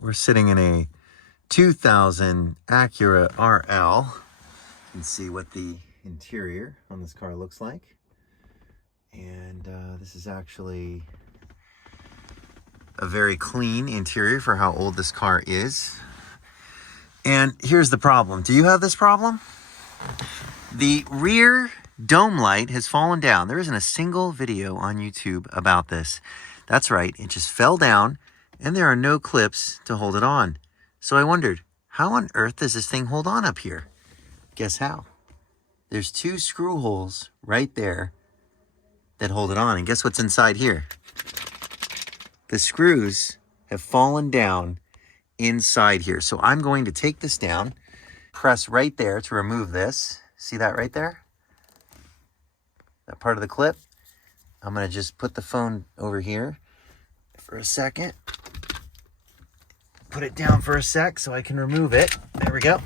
We're sitting in a 2000 Acura RL. You can see what the interior on this car looks like. And this is actually a very clean interior for how old this car is. And here's the problem. Do you have this problem? The rear dome light has fallen down. There isn't a single video on YouTube about this. That's right, it just fell down and there are no clips to hold it on. So I wondered, how on earth does this thing hold on up here? Guess how? There's two screw holes right there that hold it on. And guess what's inside here? The screws have fallen down inside here. So I'm going to take this down, press right there to remove this. See that right there? That part of the clip. I'm going to just put the phone over here for a second. Put it down for a sec so I can remove it. There we go.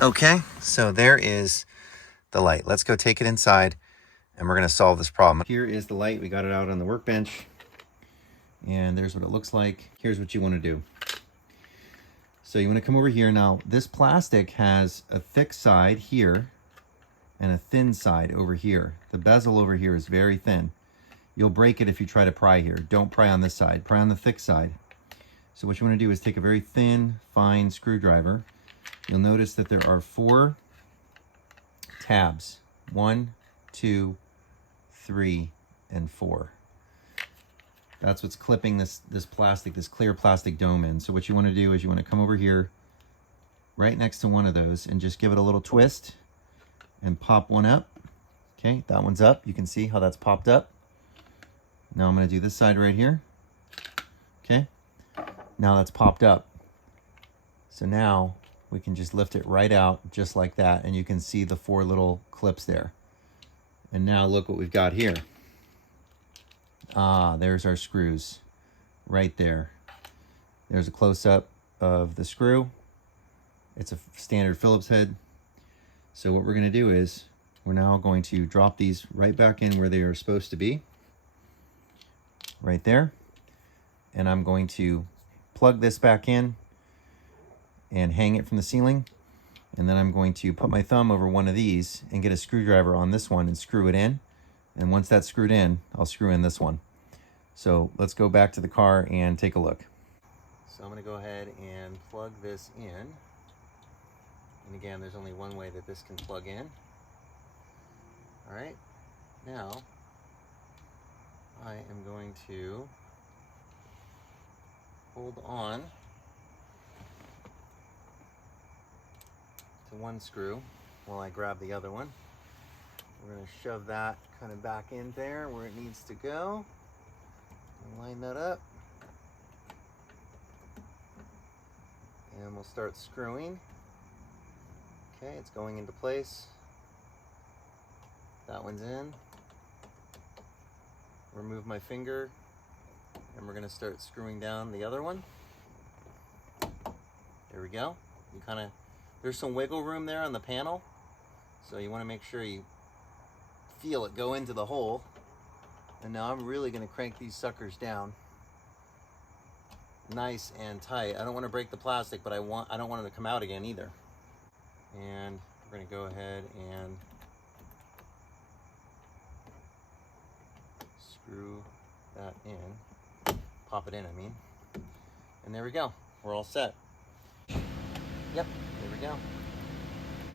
Okay, so there is the light. Let's go take it inside and we're going to solve this problem. Here is the light. We got it out on the workbench. And there's what it looks like. Here's what you want to do. So you want to come over here. Now, this plastic has a thick side here and a thin side over here. The bezel over here is very thin. You'll break it if you try to pry here. Don't pry on this side. Pry on the thick side. So what you want to do is take a very thin, fine screwdriver. You'll notice that there are 4 tabs. 1, 2, 3, and 4. That's what's clipping this plastic, this clear plastic dome in. So what you want to do is you want to come over here right next to one of those and just give it a little twist and pop one up. Okay, that one's up. You can see how that's popped up. Now I'm going to do this side right here. Okay, now that's popped up. So now we can just lift it right out just like that, and you can see the 4 little clips there. And now look what we've got here. Ah, there's our screws right there. There's a close-up of the screw. It's a standard Phillips head. So what we're going to do is we're now going to drop these right back in where they are supposed to be. Right there. And I'm going to plug this back in and hang it from the ceiling. And then I'm going to put my thumb over one of these and get a screwdriver on this one and screw it in. And once that's screwed in, I'll screw in this one. So let's go back to the car and take a look. So I'm going to go ahead and plug this in. And again, there's only one way that this can plug in. All right, now I am going to hold on to one screw while I grab the other one. We're going to shove that kind of back in there where it needs to go. And line that up. And we'll start screwing. Okay, it's going into place. That one's in. Remove my finger. And we're going to start screwing down the other one. There we go. You there's some wiggle room there on the panel. So you want to make sure you feel it go into the hole. And now I'm really going to crank these suckers down nice and tight. I don't want to break the plastic, but I don't want it to come out again either. And we're going to go ahead and screw that in. Pop it in, I mean. And there we go. We're all set. Yep, there we go.